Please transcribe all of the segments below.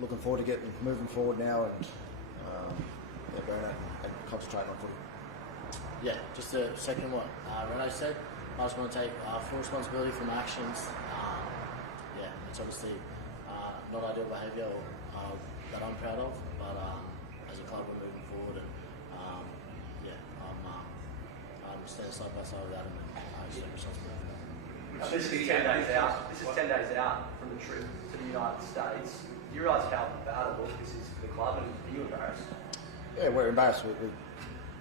looking forward to moving forward now and going out and concentrating on footy. Yeah, just to second what Renault said, I just want to take full responsibility for my actions. It's obviously not ideal behaviour that I'm proud of, but as a club we're moving forward and I'm standing side by side with Adam and take responsibility. This is 10 days out. This is 10 days out from the trip to the United States. Do you realise how bad a look this is for the club, and are you embarrassed? Yeah, we're embarrassed. We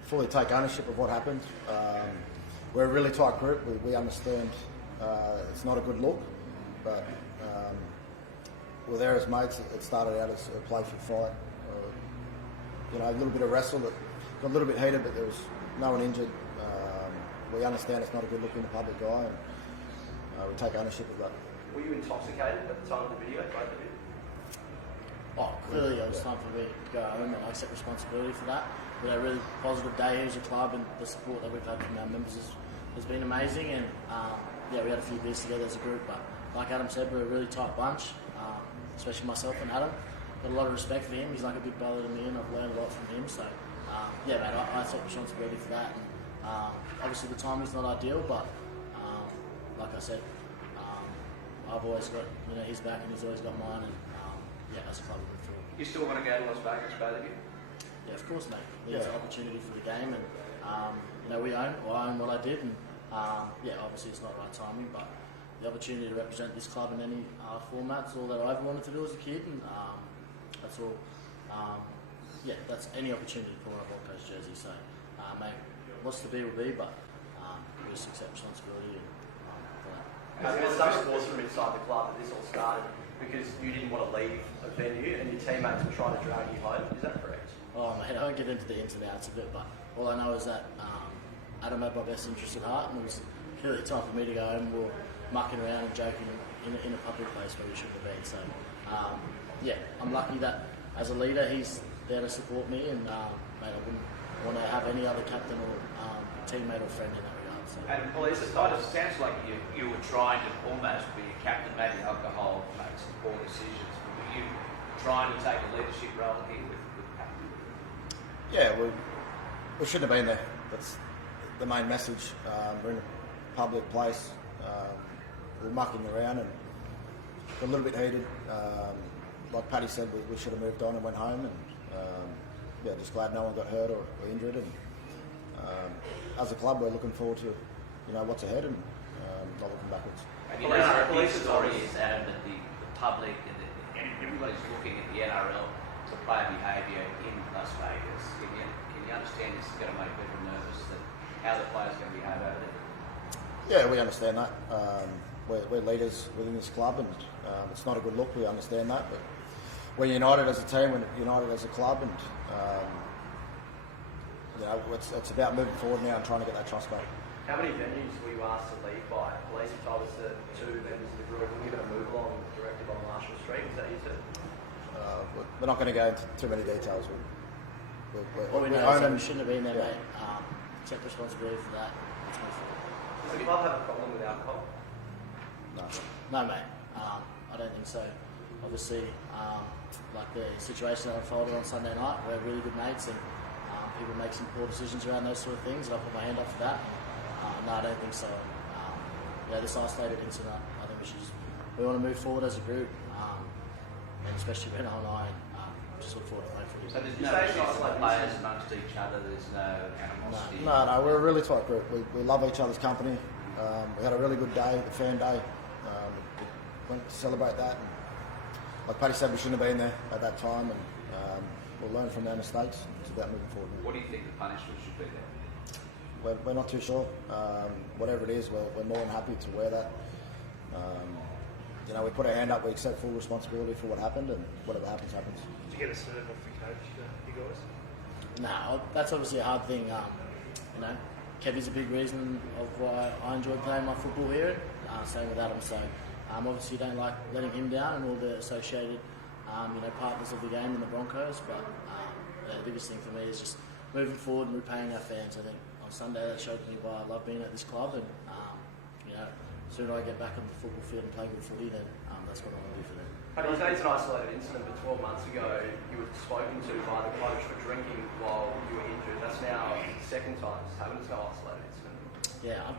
fully take ownership of what happened. We're a really tight group. We understand it's not a good look, but we're there as mates. It started out as a playful fight. A little bit of wrestle that got a little bit heated, but there was no one injured. We understand it's not a good look in the public eye, and we take ownership of that. Were you intoxicated at the time of the video, both of you? Clearly it was time for me to go home and I accept responsibility for that. We had a really positive day here as a club, and the support that we've had from our members has been amazing, and we had a few beers together as a group, but like Adam said, we're a really tight bunch, especially myself and Adam. Got a lot of respect for him. He's like a big brother to me, and I've learned a lot from him, so mate, I take responsibility for that. And obviously the timing's not ideal, but like I said, I've always got his back and he's always got mine, and as a club we move forward. You still want to go to Las Vegas, both of you? Yeah, of course, mate. There's an opportunity for the game, and I own what I did, and obviously it's not the right timing, but the opportunity to represent this club in any format's all that I ever wanted to do as a kid, and that's all. That's any opportunity to pull on a Broncos jersey. So, mate, what's to be will be, but we just accept responsibility for that. There's no sports from inside the club that this all started because you didn't want to leave a venue and your teammates were trying to drag you home. Is that correct? Oh, mate, I won't get into the ins and outs of it, but all I know is that Adam had my best interest at heart, and it was clearly time for me to go home. We were mucking around and joking in a public place where we shouldn't have been. So, I'm lucky that as a leader he's there to support me, and mate, I wouldn't want to have any other captain or teammate or friend in that regard. So. And police, it sounds like you were trying to almost be a captain, maybe alcohol, make some poor decisions, but were you trying to take a leadership role here with captain? Yeah, we shouldn't have been there. That's the main message. We're in a public place. We're mucking around and got a little bit heated. Like Paddy said, we should have moved on and went home. And just glad no one got hurt or injured. And as a club, we're looking forward to what's ahead and not looking backwards. Police story is Adam that the public and everybody's looking at the NRL for player behaviour in Las Vegas. Can you understand this is going to make people nervous that how the players are going to behave over there? Yeah, we understand that. We're leaders within this club, and it's not a good look. We understand that, but we're united as a team. We're united as a club, and it's about moving forward now and trying to get that trust back. How many venues were you asked to leave by? Police have told us that 2 members of the group were given a move along directive on Marshall Street. Was that you two? We're not going to go into too many details. All we know is that we shouldn't have been there, mate. Accept responsibility for that. Does the club have a problem with alcohol? No, mate. I don't think so. Obviously, like the situation that unfolded on Sunday night, we're really good mates, and people make some poor decisions around those sort of things, and I put my hand up for that. No, I don't think so. This isolated incident, I think we want to move forward as a group, and especially Reynolds and I, just look forward to playing footy. So there's no issues with players amongst each other, there's no animosity? No, we're a really tight group. We love each other's company. We had a really good day, the fan day. We went to celebrate that. And like Paddy said, we shouldn't have been there at that time, and we'll learn from our mistakes. It's about moving forward. What do you think the punishment should be there? We're not too sure. Whatever it is, we're more than happy to wear that. We put our hand up, we accept full responsibility for what happened, and whatever happens, happens. Did you get a serve off the coach, you guys? No, that's obviously a hard thing. Kevy's a big reason of why I enjoy playing my football here. Same with Adam. So obviously don't like letting him down and all the associated partners of the game in the Broncos. But the biggest thing for me is just moving forward and repaying our fans. I think on Sunday that showed me why I love being at this club, and sooner I get back on the football field and play good footy, then that's what I want to do for them. Paddy, you say it's an isolated incident, but 12 months ago you were spoken to by the coach for drinking while you were injured. That's now the second time it's happened. It's no isolated incident. Yeah,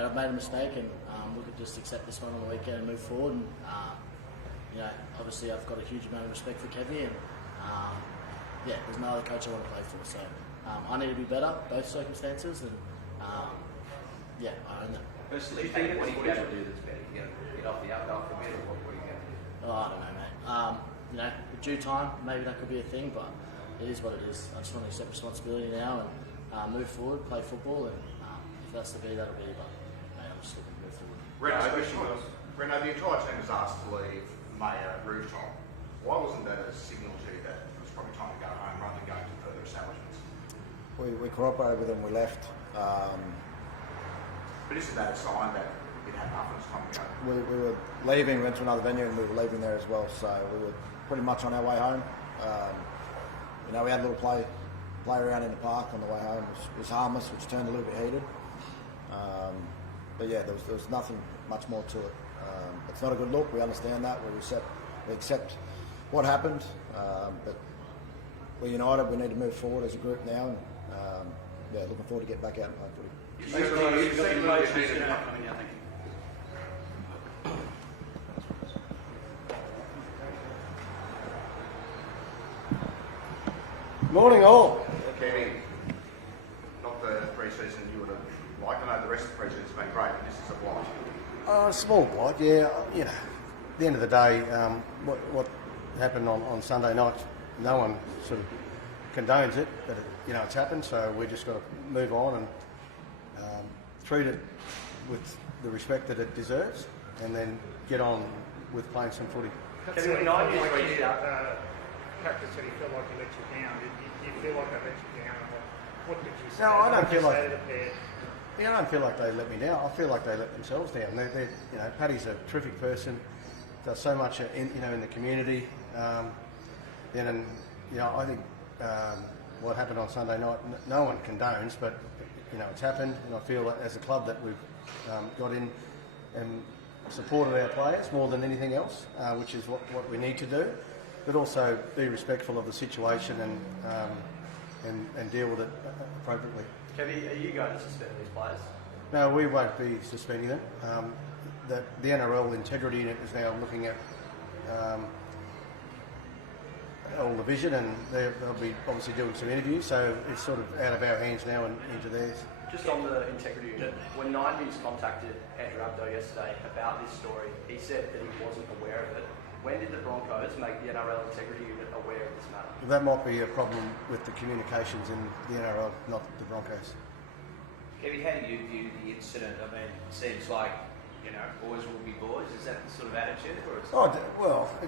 I've made a mistake, and we could just accept this one on the weekend and move forward. And obviously I've got a huge amount of respect for Kevy, and there's no other coach I want to play for. So I need to be better, both circumstances, and I own that. Personally, what are you going to do that's better? You going to get off the alcohol for a bit, or what are you going to do? Oh, I don't know, mate. With due time, maybe that could be a thing, but it is what it is. I just want to accept responsibility now and move forward, play football, and if that's to be, that'll be. But mate, I'm just looking to move forward. Reno, the entire team was asked to leave Mayor rooftop. Why wasn't that a signal to you that it was probably time to go home rather than going to further establishments? We cooperated with them. We left. But isn't that a sign that it had enough and it's time to go? We were leaving, went to another venue, and we were leaving there as well. So we were pretty much on our way home. We had a little play around in the park on the way home, which was harmless, which turned a little bit heated. There was nothing much more to it. It's not a good look. We understand that. We accept what happened. But we're united. We need to move forward as a group now. And looking forward to getting back out and play footy. Morning all. Kevin, not the pre-season you would have liked. I know the rest of the pre-season's been great, but this is a blight. Small blight, yeah. At the end of the day, what happened on Sunday night, no one sort of condones it, but it's happened. So we just got to move on and treat it with the respect that it deserves, and then get on with playing some footy. Kevin, when 9 years reached out. Captain said he felt like he let you down. Did you feel like they let you down? And what did you say? No, I don't feel like. I I don't feel like they let me down. I feel like they let themselves down. Paddy's a terrific person. Does so much in the community. I think what happened on Sunday night, no one condones, but it's happened, and I feel that as a club that we've got in and supported our players more than anything else, which is what we need to do, but also be respectful of the situation and deal with it appropriately. Kevy, are you going to suspend these players? No, we won't be suspending them. The NRL integrity unit is now looking at all the vision, and they'll be obviously doing some interviews, so it's sort of out of our hands now and into theirs. Just on the integrity unit, when 9 News contacted Andrew Abdo yesterday about this story, he said that he wasn't aware of it. When did the Broncos make the NRL integrity unit aware of this matter? That might be a problem with the communications in the NRL, not the Broncos. Kevin, how do you view the incident? I mean, it seems like, boys will be boys. Is that the sort of attitude? Or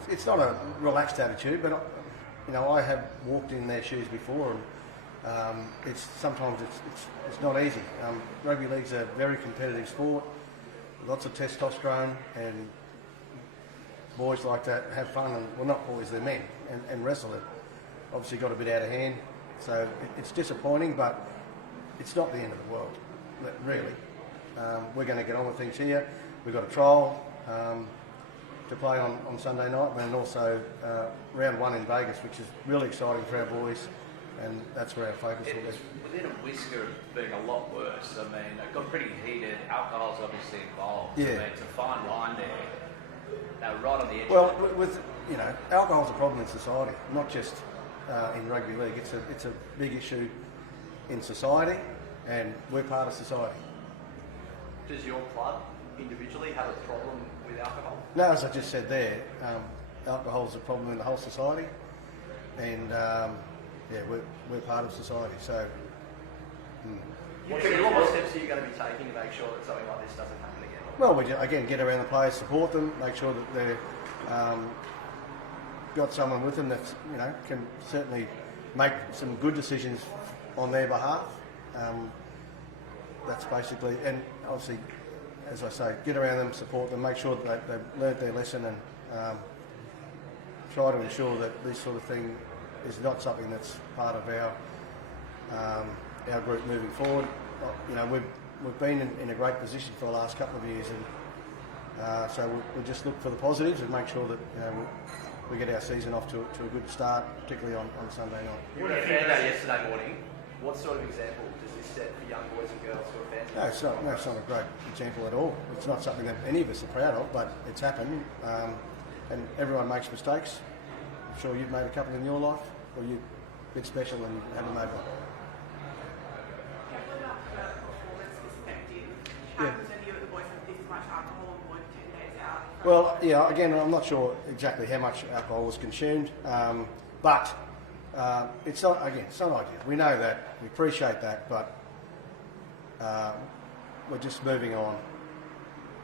It's not a relaxed attitude, but I have walked in their shoes before, and sometimes it's not easy. Rugby league's a very competitive sport, lots of testosterone, and boys like that have fun, and well, not boys, they're men, and wrestle it. Obviously got a bit out of hand, so it's disappointing, but it's not the end of the world, really. We're going to get on with things here. We've got a trial to play on Sunday night, and also round 1 in Vegas, which is really exciting for our boys, and that's where our focus will be. Within a whisker of being a lot worse, I mean, it got pretty heated. Alcohol's obviously involved. Yeah. I mean, it's a fine line there. They were right on the edge. Well, alcohol's a problem in society, not just in rugby league. It's a big issue in society, and we're part of society. Does your club individually have a problem with alcohol? No, as I just said there, alcohol's a problem in the whole society, and we're part of society. So, What steps are you going to be taking to make sure that something like this doesn't happen again? well, we again get around the players, support them, make sure that they're got someone with them that can certainly make some good decisions on their behalf. That's basically, and obviously, as I say, get around them, support them, make sure that they've learnt their lesson, and try to ensure that this sort of thing is not something that's part of our group moving forward. We've been in a great position for the last couple of years, So we'll just look for the positives and make sure that we get our season off to a good start, particularly on Sunday night. You were a fan day yesterday morning. What sort of example does this set for young boys and girls who are fans? No, it's not a great example at all. It's not something that any of us are proud of, but it's happened, and everyone makes mistakes. I'm sure you've made a couple in your life, or you've been special and you haven't made one. What about the performance perspective? Yeah. Happens when you and the boys have this much alcohol on board 10 days out? Well, yeah, again, I'm not sure exactly how much alcohol was consumed, but it's not ideal. We know that, we appreciate that, but we're just moving on.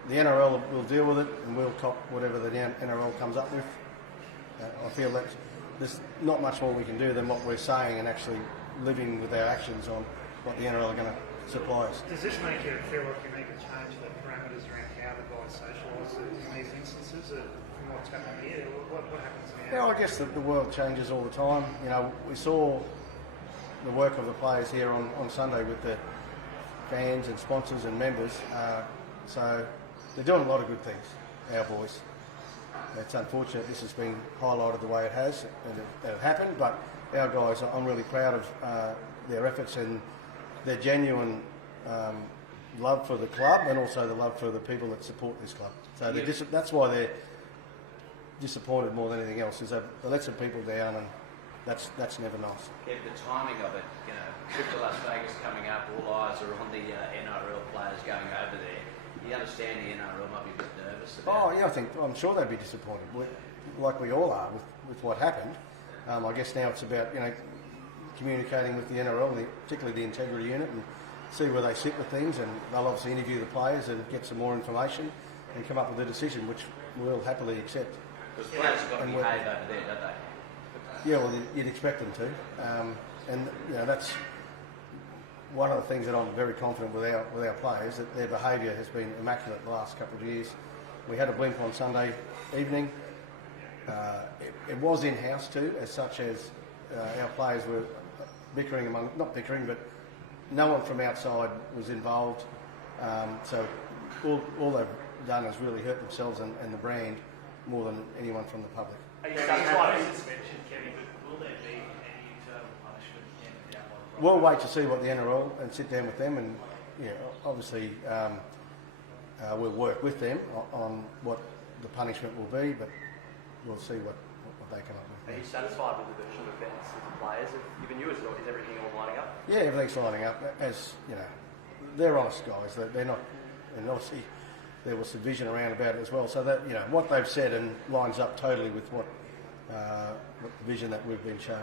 The NRL will deal with it, and we'll cop whatever the NRL comes up with. I feel that there's not much more we can do than what we're saying and actually living with our actions on what the NRL are going to supply us. Does this make you feel like you need to change the parameters around how the guys socialise in these instances of what's happening here? What happens now? Yeah, I guess the world changes all the time. You know, we saw the work of the players here on Sunday with the fans and sponsors and members. So they're doing a lot of good things, our boys. It's unfortunate this has been highlighted the way it has and it happened, but our guys, I'm really proud of their efforts and their genuine love for the club and also the love for the people that support this club. So that's why they're disappointed more than anything else, is that they let some people down, and that's never nice. Yeah, the timing of it, you know, trip to Las Vegas coming up, all eyes are on the NRL players going over there. You understand the NRL might be a bit nervous about Oh, yeah, I'm sure they'd be disappointed, like we all are with what happened. I guess now it's about, you know, communicating with the NRL, particularly the integrity unit, and see where they sit with things, and they'll obviously interview the players and get some more information and come up with a decision, which we'll happily accept. Because players have got to behave over there, don't they? Yeah, well, you'd expect them to, and you know that's one of the things that I'm very confident with our players, that their behaviour has been immaculate the last couple of years. We had a blimp on Sunday evening. It was in-house too, as such as our players were not bickering, but no one from outside was involved. So all they've done is really hurt themselves and the brand more than anyone from the public. Suspension, Kevin, but will there be any internal punishment down by the We'll wait to see what the NRL and sit down with them, and yeah, obviously we'll work with them on what the punishment will be, but we'll see what they come up with. Are you satisfied with the version of events that the players have given you? Is everything all lining up? Yeah, everything's lining up. As you know, they're honest guys. They're not, and obviously there was some vision around about it as well. So that, you know, what they've said and lines up totally with what the vision that we've been shown.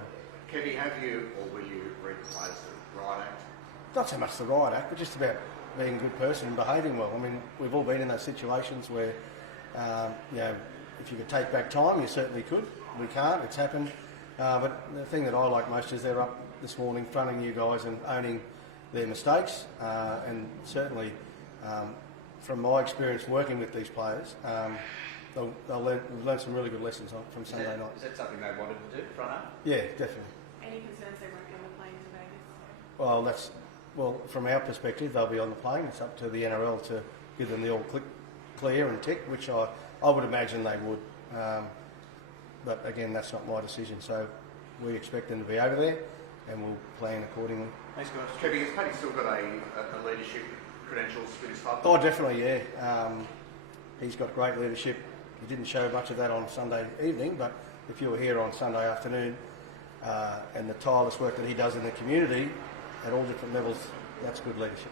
Kevy, have you or will you read the players the riot act? Not so much the riot act, but just about being a good person and behaving well. I mean, we've all been in those situations where, you know, if you could take back time, you certainly could. We can't, it's happened. But the thing that I like most is they're up this morning fronting you guys and owning their mistakes. And certainly, from my experience working with these players, we've learned some really good lessons from Sunday night. Is that something they wanted to do, front up? Yeah, definitely. Any concerns they won't be on the plane to Vegas? Well, from our perspective, they'll be on the plane. It's up to the NRL to give them the all clear and tick, which I would imagine they would. But again, that's not my decision. So we expect them to be over there, and we'll plan accordingly. Thanks, guys. Kevy, has Paddy still got a leadership credentials for his club? Oh, definitely, yeah. He's got great leadership. He didn't show much of that on Sunday evening, but if you were here on Sunday afternoon, and the tireless work that he does in the community at all different levels, that's good leadership.